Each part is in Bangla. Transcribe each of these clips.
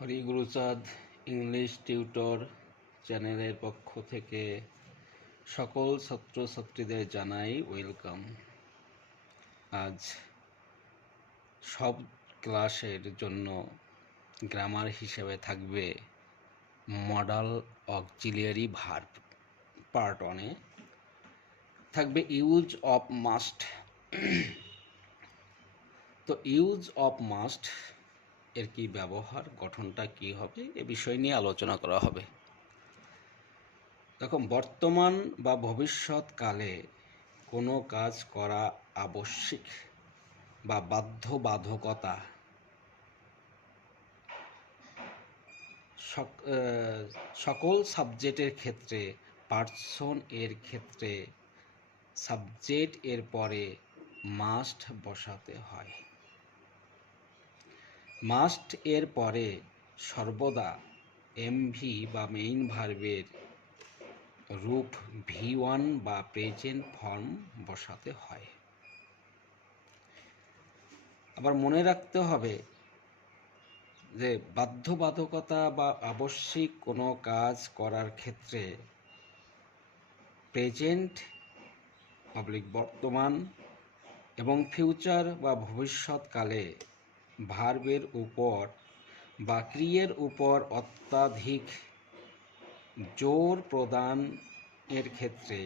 হরিগুরুচাঁদ ইংলিশ টিউটর চ্যানেলের পক্ষ থেকে সকল ছাত্রছাত্রীদের জানাই ওয়েলকাম। আজ সব ক্লাসের জন্য গ্রামার হিসেবে থাকবে মডাল অক্সিলিয়ারি ভার্ব। পার্ট 1-এ থাকবে ইউজ অফ মাস্ট। তো ইউজ অফ মাস্ট এর কি ব্যবহার, গঠনটা কি হবে, এ বিষয় নিয়ে আলোচনা করা হবে। দেখুন, বর্তমান বা ভবিষ্যৎকালে কোনো কাজ করা আবশ্যিক বা বাধ্যবাধকতা সকল সাবজেক্টের ক্ষেত্রে পার্সন এর ক্ষেত্রে সাবজেক্ট এর পরে মাস্ট বসাতে হয়। মাস্ট এর পরে সর্বদা এমভি বা মেইন ভার্বের রূপ V1 বা প্রেজেন্ট ফর্ম বসাতে হয়। আবার মনে রাখতে হবে যে বাধ্যবাধকতা বা আবশ্যিক কোনো কাজ করার ক্ষেত্রে প্রেজেন্ট বর্তমান এবং ফিউচার বা ভবিষ্যৎকালে ভার্বের উপর বা ক্রিয়ার উপর অত্যাধিক জোর প্রদান এর ক্ষেত্রে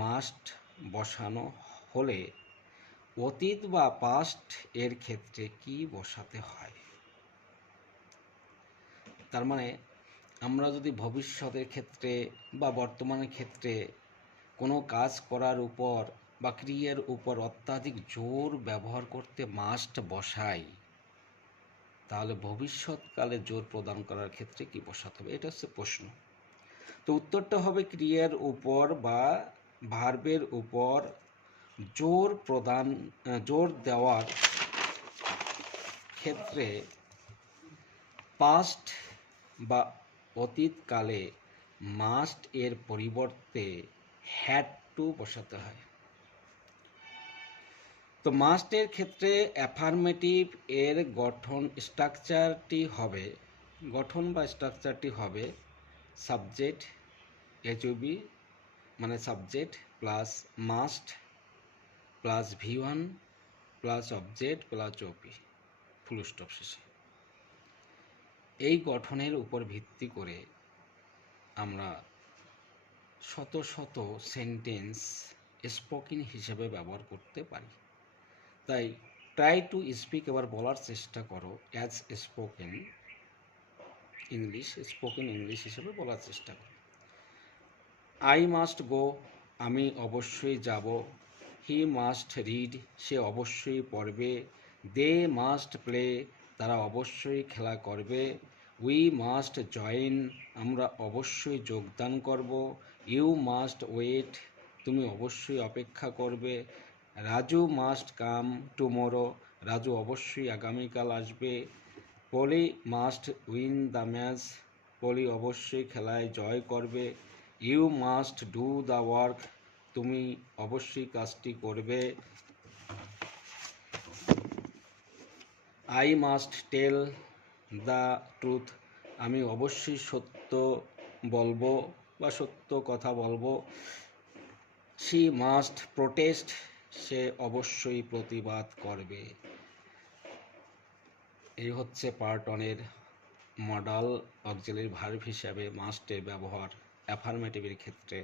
মাস্ট বসানো হলে অতীত বা পাস্ট এর ক্ষেত্রে কি বসাতে হয়। তার মানে আমরা যদি ভবিষ্যতের ক্ষেত্রে বা বর্তমানের ক্ষেত্রে কোনো কাজ করার উপর বা ক্রিয়ার উপর অত্যাধিক জোর ব্যবহার করতে মাস্ট বসাই, তাহলে ভবিষ্যৎকালে জোর প্রদান করার ক্ষেত্রে কি বসাতে হবে, এটা হচ্ছে প্রশ্ন। তো উত্তরটা হবে ক্রিয়ার উপর বা ভার্বের উপর জোর দেওয়ার ক্ষেত্রে পাস্ট বা অতীতকালে মাস্ট এর পরিবর্তে হ্যাড টু বসাতে হয়। তো মাস্ট এর ক্ষেত্রে অ্যাফার্মেটিভ এর গঠন বা স্ট্রাকচারটি হবে সাবজেক্ট এইচওবি মানে subject plus must plus V1 plus object plus OP full stop শেষে। এই গঠনের উপর ভিত্তি করে আমরা শত শত সেন্টেন্স স্পোকেন হিসেবে ব্যবহার করতে পারি। তাই ট্রাই টু স্পিক, এবার বলার চেষ্টা করো অ্যাজ স্পোকেন ইংলিশ হিসেবে বলার চেষ্টা করো। আই মাস্ট গো, আমি অবশ্যই যাব। হি মাস্ট রিড, সে অবশ্যই পড়বে। দে মাস্ট প্লে, তারা অবশ্যই খেলা করবে। উই মাস্ট জয়েন, আমরা অবশ্যই যোগদান করব। ইউ মাস্ট ওয়েট, তুমি অবশ্যই অপেক্ষা করবে। Raju must come tomorrow, Raju অবশ্যই আগামীকাল আসবে। Poly must win the match, Poly অবশ্যই খেলায় জয় করবে। You must do the work, তুমি অবশ্যই কাজটি করবে। I must tell the truth, আমি অবশ্যই সত্য বলবো বা সত্য কথা বলবো। শি মাস্ট প্রোটেস্ট, সে অবশ্যই প্রতিবাদ করবে। এই হচ্ছে পার্ট 1-এর মডাল অক্সিলিয়ারি ভার্ব হিসাবে মাস্টের ব্যবহার অ্যাফার্মেটিভের ক্ষেত্রে।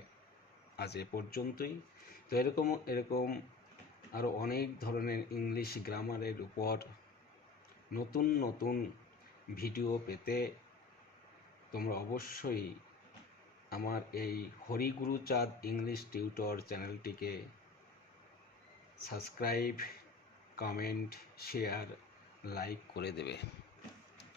আজ এ পর্যন্তই। তো এরকম আরও অনেক ধরনের ইংলিশ গ্রামারের উপর নতুন নতুন ভিডিও পেতে তোমরা অবশ্যই আমার এই হরিগুরুচাঁদ ইংলিশ টিউটর চ্যানেলটিকে সাবস্ক্রাইব, কমেন্ট, শেয়ার, লাইক করে দেবে।